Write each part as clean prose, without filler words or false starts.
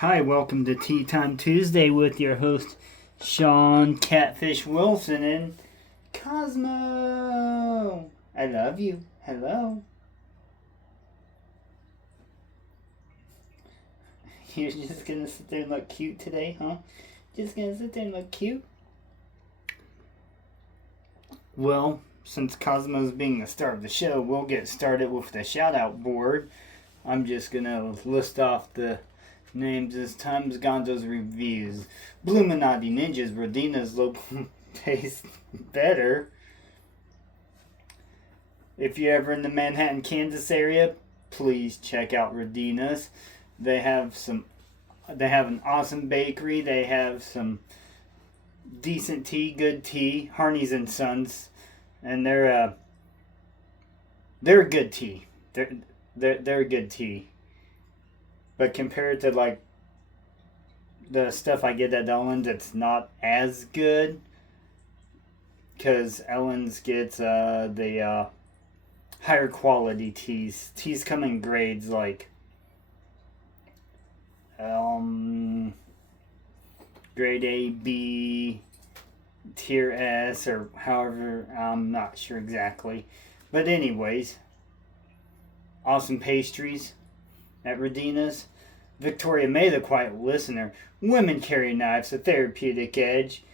Hi, welcome to Tea Time Tuesday with your host, Sean Catfish Wilson and Cosmo. I love you. Hello. You're just gonna sit there and look cute today, huh? Just gonna sit there and look cute? Well, since Cosmo's being the star of the show, we'll get started with the shout out board. I'm just gonna list off the names as Times Gonzo's reviews. Bluminati Ninjas, Rodina's local tastes better. If you're ever in the Manhattan, Kansas area, please check out Rodina's. They have an awesome bakery. They have some decent tea, good tea, Harney's and Sons, and they're a good tea. They're a good tea. But compared to like the stuff I get at Ellen's, it's not as good because Ellen's gets the higher quality teas. Teas come in grades like grade A, B, tier S, or however, I'm not sure exactly. But anyways, awesome pastries at Rodina's. Victoria May, the quiet listener. Women carry knives, a therapeutic edge.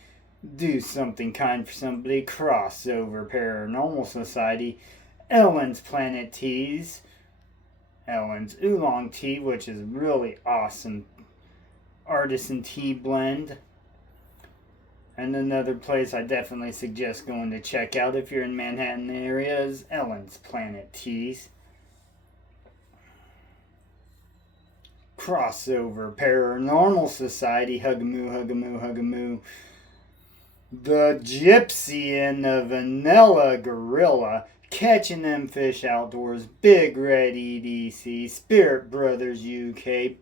Do something kind for somebody. Crossover Paranormal Society. Ellen's Planet Teas. Ellen's Oolong Tea, which is really awesome artisan tea blend. And another place I definitely suggest going to check out if you're in Manhattan area is Ellen's Planet Teas. Crossover Paranormal Society, Hugamoo, Hugamoo, Hugamoo. The Gypsy and the Vanilla Gorilla, Catching Them Fish Outdoors, Big Red EDC, Spirit Brothers UK,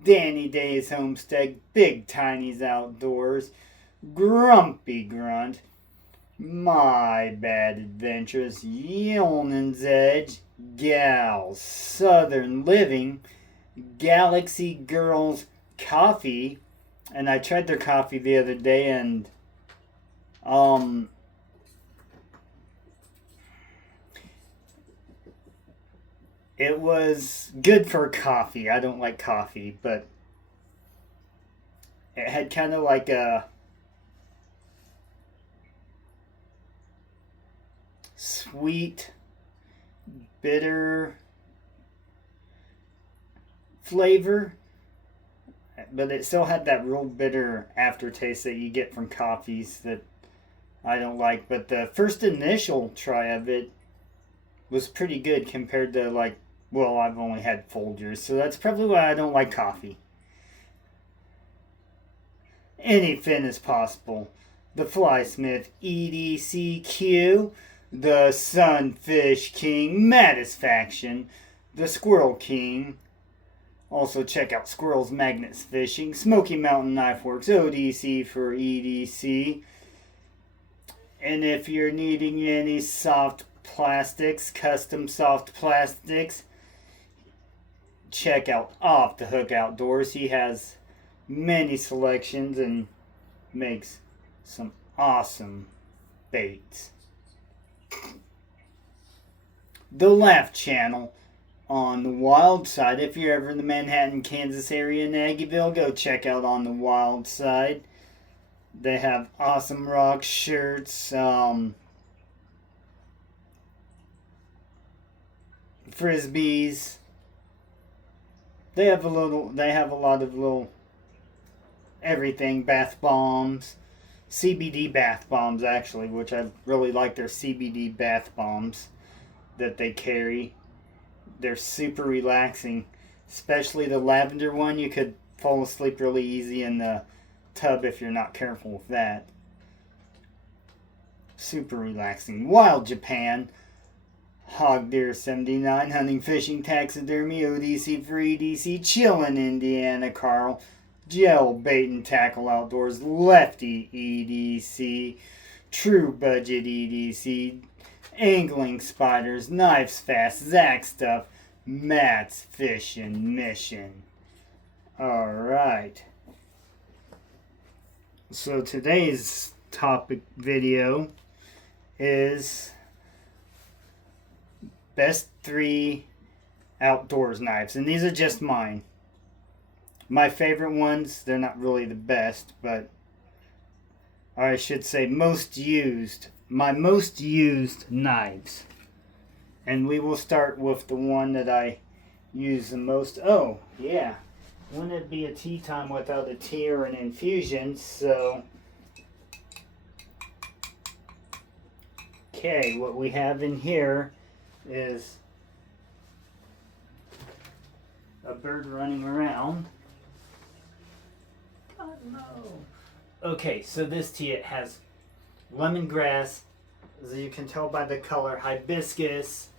Danny Day's Homestead, Big Tiny's Outdoors, Grumpy Grunt, My Bad Adventures, Yeoman's Edge, Gals, Southern Living, Galaxy Girls Coffee, and I tried their coffee the other day, and it was good for coffee. I don't like coffee, but it had kind of like a sweet, bitter flavor, but it still had that real bitter aftertaste that you get from coffees that I don't like. But the first initial try of it was pretty good compared to like, well, I've only had Folgers, so that's probably why I don't like coffee. Anything is possible. The Flysmith EDCQ, the Sunfish King Matisfaction, the Squirrel King. Also check out Squirrels Magnets Fishing, Smoky Mountain Knife Works, ODC for EDC. And if you're needing any soft plastics, custom soft plastics, check out Off the Hook Outdoors. He has many selections and makes some awesome baits. The Laugh Channel on the Wild Side. If you're ever in the Manhattan, Kansas area in Aggieville, go check out On the Wild Side. They have awesome rock shirts, frisbees. They have a lot of little everything, bath bombs, CBD bath bombs actually, which I really like their CBD bath bombs that they carry. They're super relaxing, especially the lavender one. You could fall asleep really easy in the tub if you're not careful with that. Super relaxing. Wild Japan, Hog Deer 79, Hunting, Fishing, Taxidermy, ODC for EDC, Chillin' Indiana Carl, Gel Bait and Tackle Outdoors, Lefty EDC, True Budget EDC, Angling Spiders, Knives Fast, Zach Stuff, Matt's Fishing Mission. Alright. So today's topic video is best 3 outdoors knives. And these are just mine. My favorite ones, they're not really the best, but or I should say most used. My most used knives. And we will start with the one that I use the most. Oh, yeah. Wouldn't it be a tea time without a tea or an infusion? So, okay, what we have in here is a bird running around. God, no. Okay, so this tea, it has lemongrass, as you can tell by the color, hibiscus,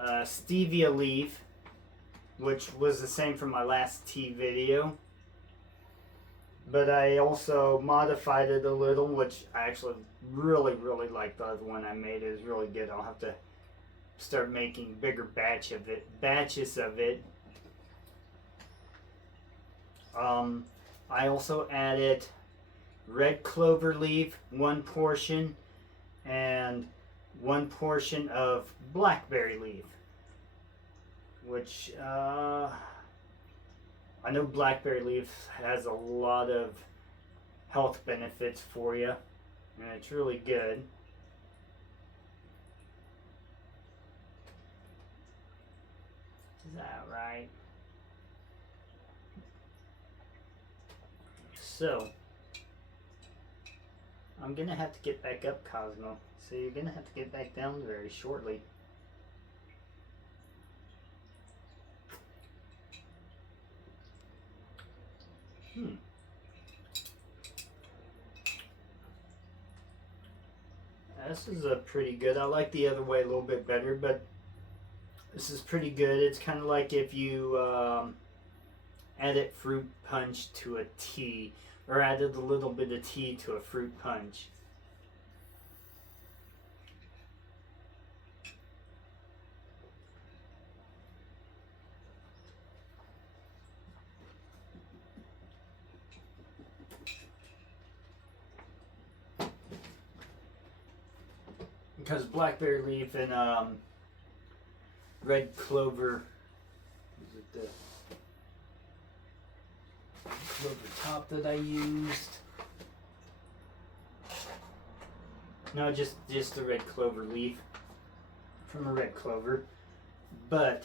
stevia leaf, which was the same from my last tea video. But I also modified it a little, which I actually really like the other one I made. It was really good. I'll have to start making bigger batches of it. I also added red clover leaf, 1 portion, and 1 portion of blackberry leaf. Which, I know blackberry leaf has a lot of health benefits for you, and it's really good. Is that right? So, I'm gonna have to get back up, Cosmo. So you're gonna have to get back down very shortly. This is a pretty good. I like the other way a little bit better, but this is pretty good. It's kind of like if you added fruit punch to a tea, or added a little bit of tea to a fruit punch. Because blackberry leaf and red clover, is it the clover top that I used? No, just the red clover leaf from a red clover. But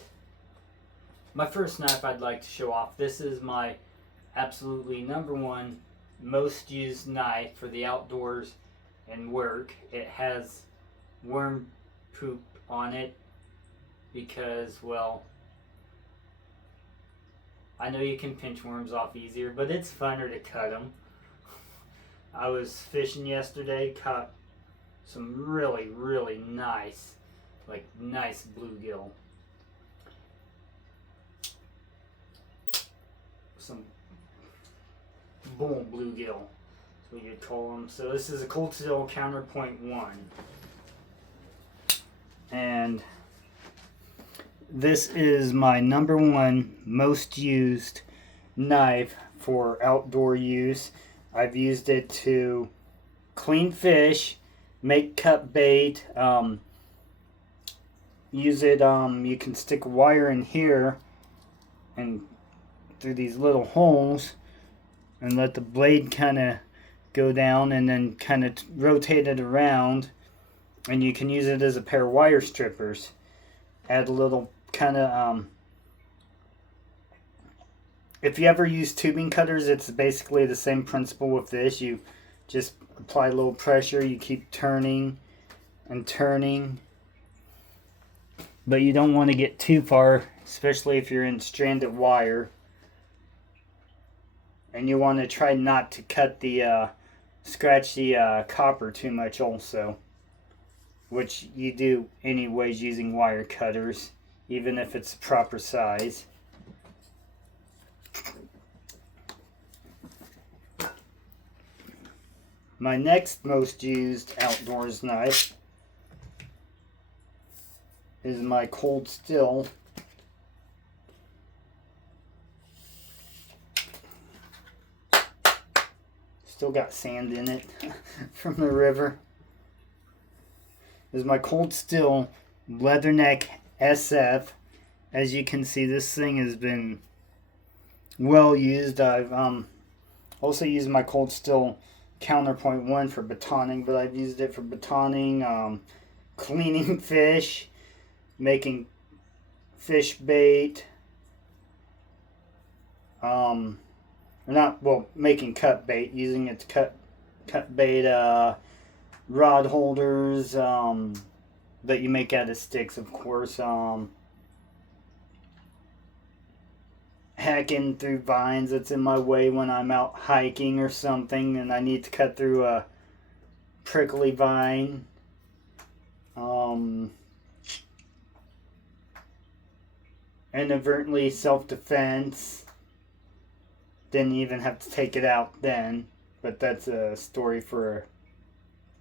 my first knife I'd like to show off. This is my absolutely #1 most used knife for the outdoors and work. It has worm poop on it because, well, I know you can pinch worms off easier, but it's funner to cut them. I was fishing yesterday, caught some really nice bluegill. Some bull bluegill, that's what you'd call them. So this is a Cold Steel Counterpoint 1. And this is my #1 most used knife for outdoor use. I've used it to clean fish, make cut bait, use it, you can stick wire in here and through these little holes and let the blade kind of go down and then kind of rotate it around. And you can use it as a pair of wire strippers. Add a little kind of, if you ever use tubing cutters, it's basically the same principle with this. You just apply a little pressure, you keep turning and turning. But you don't want to get too far, especially if you're in stranded wire. And you want to try not to cut the, scratch the copper too much also. Which you do anyways using wire cutters, even if it's the proper size. My next most used outdoors knife is my Cold Steel Still got sand in it from the river. This is my Cold Steel Leatherneck SF. As you can see, this thing has been well used. I've also used my Cold Steel Counterpoint 1 for batoning, but I've used it for batoning, cleaning fish, making fish bait, making cut bait, using it to cut bait, rod holders, that you make out of sticks, of course, hacking through vines that's in my way when I'm out hiking or something and I need to cut through a prickly vine. Inadvertently self-defense. Didn't even have to take it out then, but that's a story for a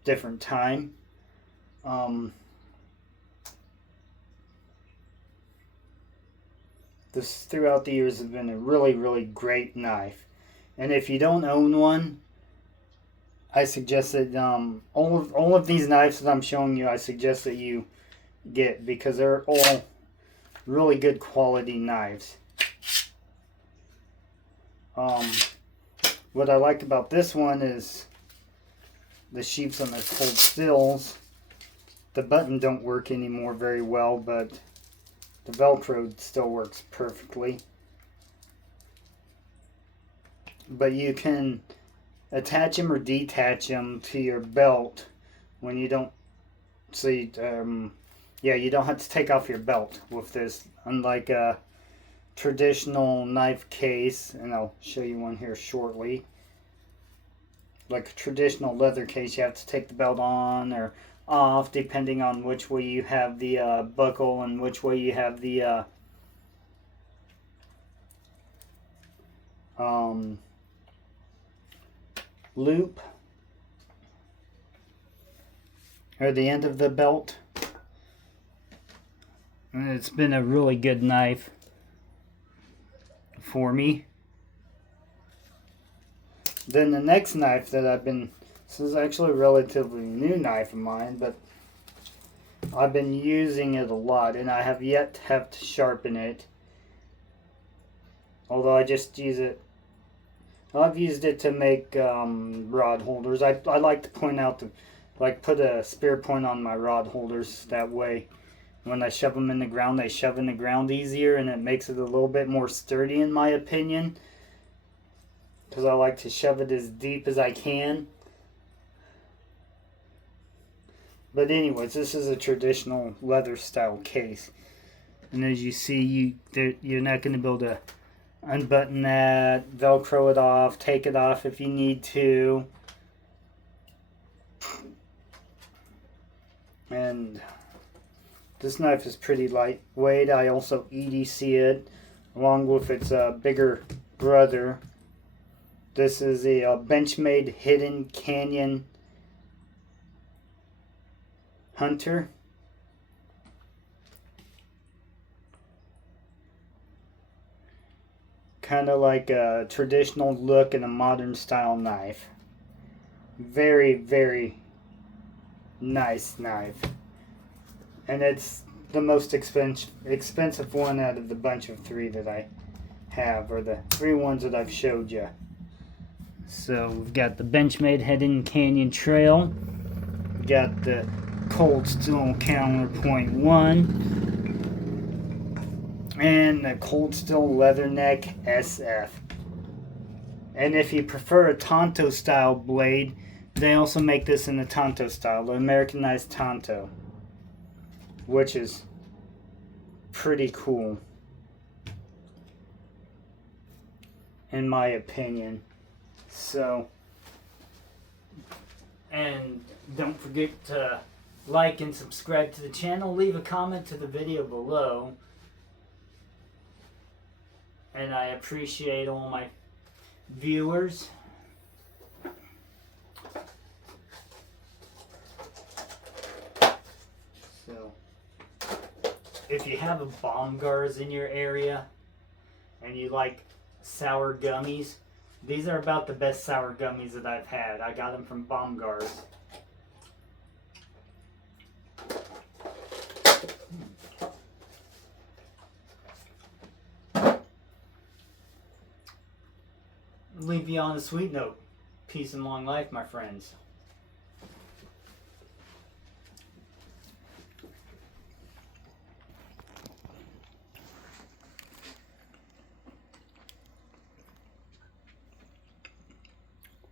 different time. This throughout the years has been a really, really great knife. And if you don't own one, I suggest that all of these knives that I'm showing you, I suggest that you get, because they're all really good quality knives. What I like about this one is the sheaths on the Cold Steels. The button don't work anymore very well, but the Velcro still works perfectly. But you can attach them or detach them to your belt when you don't see. You don't have to take off your belt with this, unlike a traditional knife case, and I'll show you one here shortly. Like a traditional leather case, you have to take the belt on or off depending on which way you have the buckle and which way you have the loop or the end of the belt. And it's been a really good knife for me. Then the next knife that this is actually a relatively new knife of mine, but I've been using it a lot, and I have yet to have to sharpen it. Although I just use it, I've used it to make rod holders. I like to point out put a spear point on my rod holders. That way, when I shove them in the ground, they shove in the ground easier, and it makes it a little bit more sturdy, in my opinion. Because I like to shove it as deep as I can. But anyways, this is a traditional leather style case. And as you see, you're not going to be able to unbutton that, Velcro it off, take it off if you need to. And this knife is pretty lightweight. I also EDC it along with its bigger brother. This is a Benchmade Hidden Canyon Hunter. Kind of like a traditional look and a modern style knife. Very, very nice knife. And it's the most expensive one out of the bunch of three that I have, or the three ones that I've showed you. So we've got the Benchmade Hidden Canyon Trail. We've got the Cold Steel Counterpoint 1. And the Cold Steel Leatherneck SF. And if you prefer a Tonto style blade, they also make this in the Tonto style, the Americanized Tonto. Which is pretty cool, in my opinion. So, and don't forget to like and subscribe to the channel. Leave a comment to the video below. And I appreciate all my viewers. So, if you have a Baumgars in your area and you like sour gummies, These are about the best sour gummies that I've had. I got them from Baumgars. Leave you on a sweet note. Peace and long life, my friends.